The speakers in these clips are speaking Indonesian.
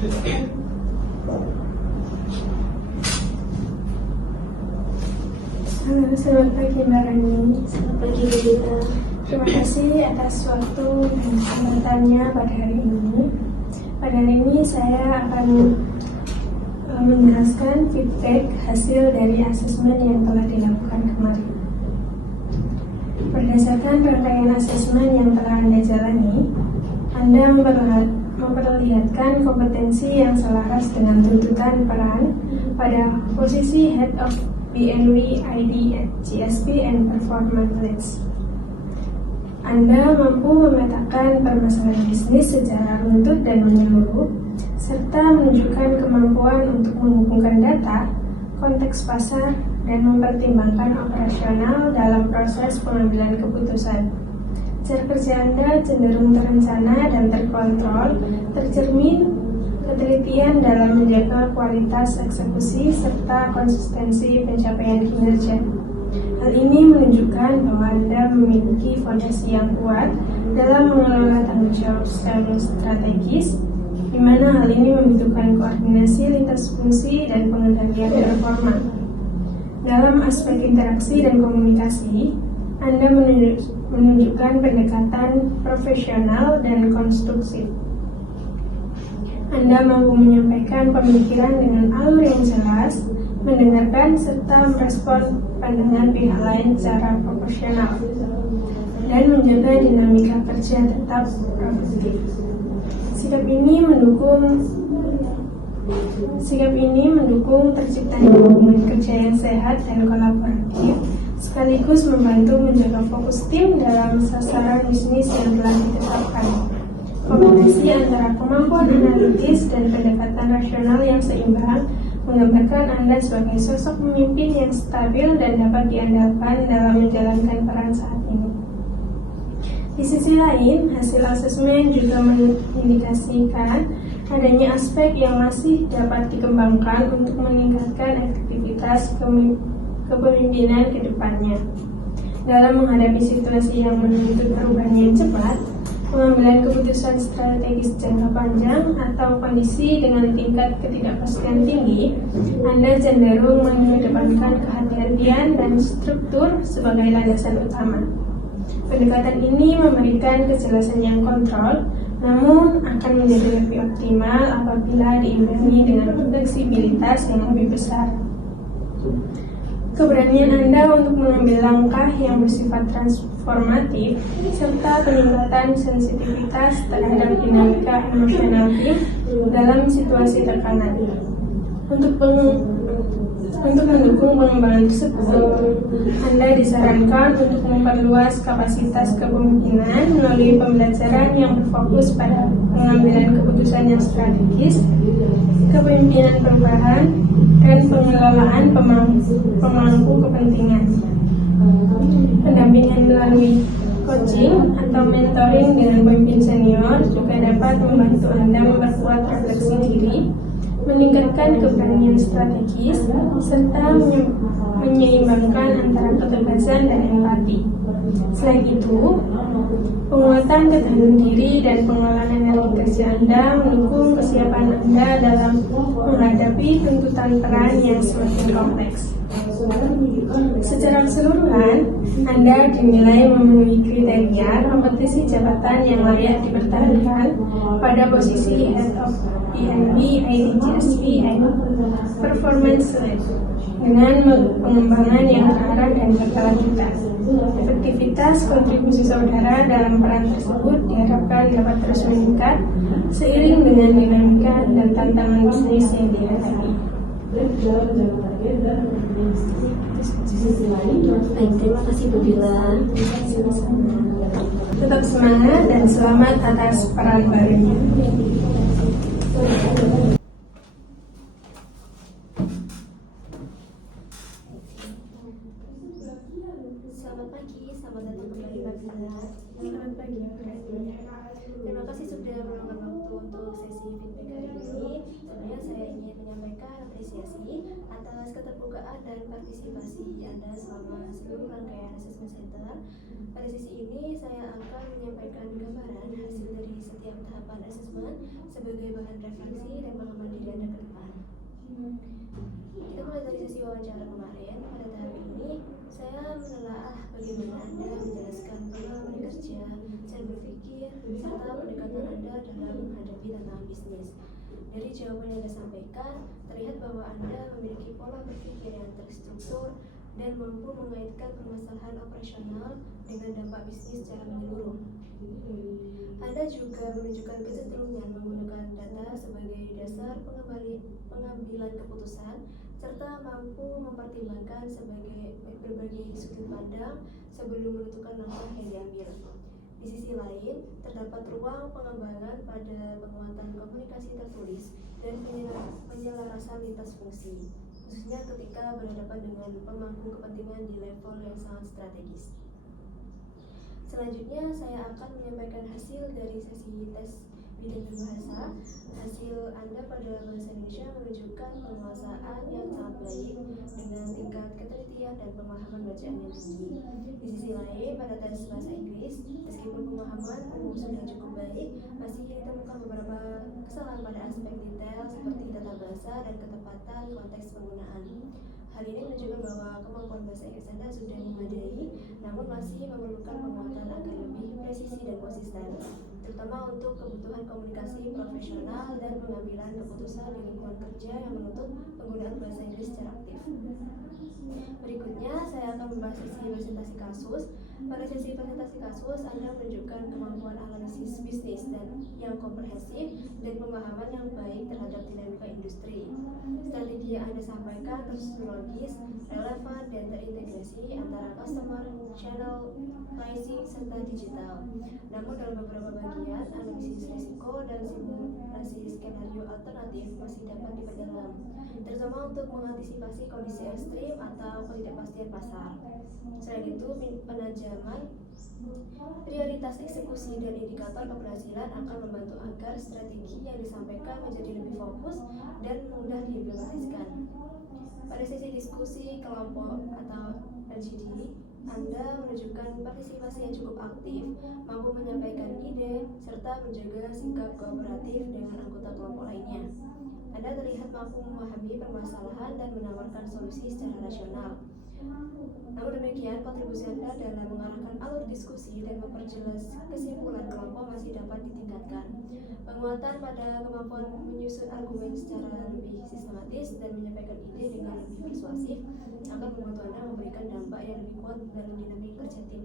Halo, selamat pagi Mbak Rani. Selamat pagi Gita. Terima kasih atas waktu dan kesempatannya pada hari ini. Pada hari ini saya akan menjelaskan feedback hasil dari asesmen yang telah dilakukan kemarin. Berdasarkan rangkaian asesmen yang telah Anda jalani, Anda memperlihatkan kompetensi yang selaras dengan tuntutan peran pada posisi Head of BNW ID at GSP and Performance Leads. Anda mampu memetakan permasalahan bisnis secara runtut dan menyeluruh, serta menunjukkan kemampuan untuk menghubungkan data, konteks pasar, dan mempertimbangkan operasional dalam proses pengambilan keputusan. Cara kerja Anda cenderung terencana dan terkontrol, tercermin ketelitian dalam menjaga kualitas eksekusi serta konsistensi pencapaian kinerja. Hal ini menunjukkan bahwa Anda memiliki fondasi yang kuat dalam mengelola tanggung jawab skala strategis, di mana hal ini membutuhkan koordinasi lintas fungsi dan pengendalian performa. Dalam aspek interaksi dan komunikasi, Anda menunjukkan pendekatan profesional dan konstruksif. Anda mampu menyampaikan pemikiran dengan alur yang jelas, mendengarkan serta merespon pandangan pihak lain secara proporsional, dan menjaga dinamika kerja tetap produktif. Sikap ini mendukung terciptanya hubungan kerja yang sehat dan kolaboratif, sekaligus membantu menjaga fokus tim dalam sasaran bisnis yang telah ditetapkan. Kombinasi antara kemampuan analitis dan pendekatan rasional yang seimbang menggambarkan Anda sebagai sosok pemimpin yang stabil dan dapat diandalkan dalam menjalankan peran saat ini. Di sisi lain, hasil asesmen juga mengindikasikan adanya aspek yang masih dapat dikembangkan untuk meningkatkan efektivitas kepemimpinan ke depannya. Dalam menghadapi situasi yang menuntut perubahan yang cepat, pengambilan keputusan strategis jangka panjang atau kondisi dengan tingkat ketidakpastian tinggi, Anda cenderung mengedepankan kehati-hatian dan struktur sebagai landasan utama. Pendekatan ini memberikan kejelasan yang kontrol, namun akan menjadi lebih optimal apabila diimbangi dengan fleksibilitas yang lebih besar. Keberanian Anda untuk mengambil langkah yang bersifat transformatif serta peningkatan sensitivitas terhadap dinamika emosional tim dalam situasi tekanan. Untuk mendukung pengembangan tersebut, Anda disarankan untuk memperluas kapasitas kepemimpinan melalui pembelajaran yang berfokus pada pengambilan keputusan yang strategis, kepemimpinan perubahan, dan pengelolaan pemangku kepentingan. Pendampingan melalui coaching atau mentoring dengan pemimpin senior juga dapat membantu Anda memperkuat refleksi diri, meningkatkan keberanian strategis, serta menyeimbangkan antara ketegasan dan empati. Selain itu, penguatan ketahanan diri dan pengelolaan energi kerja Anda mendukung kesiapan Anda dalam menghadapi tuntutan peran yang semakin kompleks. Secara keseluruhan, Anda dinilai memenuhi kriteria kompetisi jabatan yang layak dipertahankan pada posisi Head of BNB IDGSP and Performance Lead dengan pengembangan yang terarah dan berkelanjutan. Efektivitas kontribusi saudara dalam peran tersebut diharapkan dapat terus meningkat seiring dengan dinamika dan tantangan bisnis yang dihadapi. Baik, terima kasih Bu Dila. Tetap semangat dan selamat atas peran barunya. Selamat pagi, selamat datang kembali Mbak Dila. Selamat pagi. Terima kasih sudah meluangkan waktu untuk sesi feedback hari ini. Sebenarnya saya ingin menyampaikan apresiasi atas keterbukaan dan partisipasi Anda selama seluruh rangkaian assessment center. Pada sesi ini saya akan menyampaikan gambaran hasil dari setiap tahapan assessment assessment sebagai bahan refleksi dan pengembangan diri Anda ke depan. Kita mulai dari sesi wawancara kemarin. Pada tahap ini, saya menelaah bagaimana Anda menjelaskan pengalaman kerja, cara berpikir, serta pendekatan Anda dalam menghadapi tantangan bisnis. Dari jawaban yang Anda sampaikan, terlihat bahwa Anda memiliki pola berpikir yang terstruktur dan mampu mengaitkan permasalahan operasional dengan dampak bisnis secara menyeluruh. Anda juga menunjukkan kecenderungan menggunakan data sebagai dasar pengambilan keputusan, serta mampu mempertimbangkan sebagai berbagai sudut pandang sebelum menentukan langkah yang diambil. Di sisi lain, terdapat ruang pengembangan pada penguatan komunikasi tertulis dan penyelarasan lintas fungsi, khususnya ketika berhadapan dengan pemangku kepentingan di level yang sangat strategis. Selanjutnya, saya akan menyampaikan hasil dari sesi tes bidang berbahasa. Hasil Anda pada bahasa Indonesia menunjukkan penguasaan yang sangat baik dengan tingkat ketelitian dan pemahaman bacaan yang tinggi. Di sisi lain, pada tes bahasa Inggris, meskipun pemahaman umum sudah cukup baik, masih ditemukan beberapa kesalahan pada aspek detail seperti tata bahasa dan ketepatan konteks penggunaan. Hal ini menunjukkan bahwa kemampuan bahasa Inggris Anda sudah memadai, namun masih memerlukan penguatan agar lebih presisi dan konsisten, terutama untuk kebutuhan komunikasi profesional dan pengambilan keputusan di lingkungan kerja yang menuntut penggunaan bahasa Inggris secara aktif. Berikutnya, saya akan membahas sesi presentasi kasus. Pada sesi presentasi kasus, Anda menunjukkan kemampuan analisis bisnis dan yang komprehensif dan pemahaman yang baik terhadap dinamika industri. Strategi yang Anda sampaikan terus logis, relevan, dan terintegrasi antara customer, channel, pricing, serta digital. Namun dalam beberapa bagian, analisis risiko dan simulasi skenario alternatif masih dapat diperdalam, terutama untuk mengantisipasi kondisi ekstrim atau ketidakpastian pasar. Selain itu, penajaman prioritas eksekusi dan indikator keberhasilan akan membantu agar strategi yang disampaikan menjadi lebih fokus dan mudah diimplementasikan. Pada sesi diskusi kelompok atau LGD, Anda menunjukkan partisipasi yang cukup aktif, mampu menyampaikan ide, serta menjaga sikap kooperatif dengan anggota kelompok lainnya. Anda terlihat mampu memahami permasalahan dan menawarkan solusi secara rasional. Namun demikian, kontribusi Anda dalam mengarahkan alur diskusi dan memperjelas kesimpulan kelompok masih dapat ditingkatkan. Penguatan pada kemampuan menyusun argumen secara lebih sistematis dan menyampaikan ide dengan lebih persuasif akan membantu Anda memberikan dampak yang lebih kuat dalam dinamika kerja tim.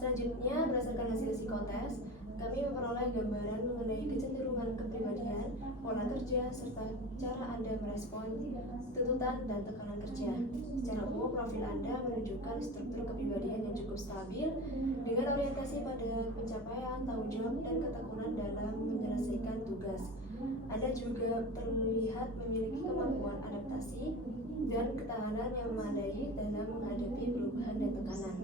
Selanjutnya, berdasarkan hasil psikotes, kami memperoleh gambaran mengenai kecenderungan kepribadian, pola kerja, serta cara Anda merespon tuntutan dan tekanan kerja. Secara umum, profil Anda menunjukkan struktur kepribadian yang cukup stabil dengan orientasi pada pencapaian, tanggung jawab, dan ketekunan dalam menyelesaikan tugas. Anda juga terlihat memiliki kemampuan adaptasi dan ketahanan yang memadai dalam menghadapi perubahan dan tekanan.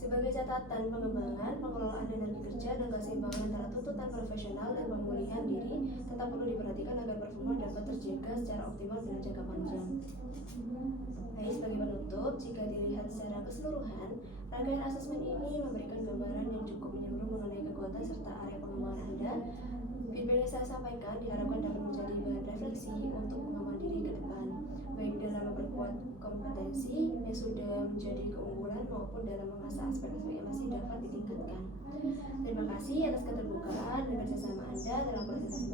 Sebagai catatan pengembangan, pengelolaan energi kerja dan keseimbangan antara tuntutan profesional dan pemulihan diri tetap perlu diperhatikan agar performa dapat terjaga secara optimal dalam jangka panjang. Baik, sebagai penutup, jika dilihat secara keseluruhan, rangkaian asesmen ini memberikan gambaran yang cukup menyeluruh mengenai kekuatan serta area pengembangan Anda. Feedback yang saya sampaikan diharapkan dapat menjadi bahan refleksi untuk pengembangan diri ke depan, baik dalam memperkuat kompetensi yang sudah menjadi keunggulan maupun dalam mengasah aspek-aspek yang masih dapat ditingkatkan. Terima kasih atas keterbukaan dan kerjasama Anda dalam proses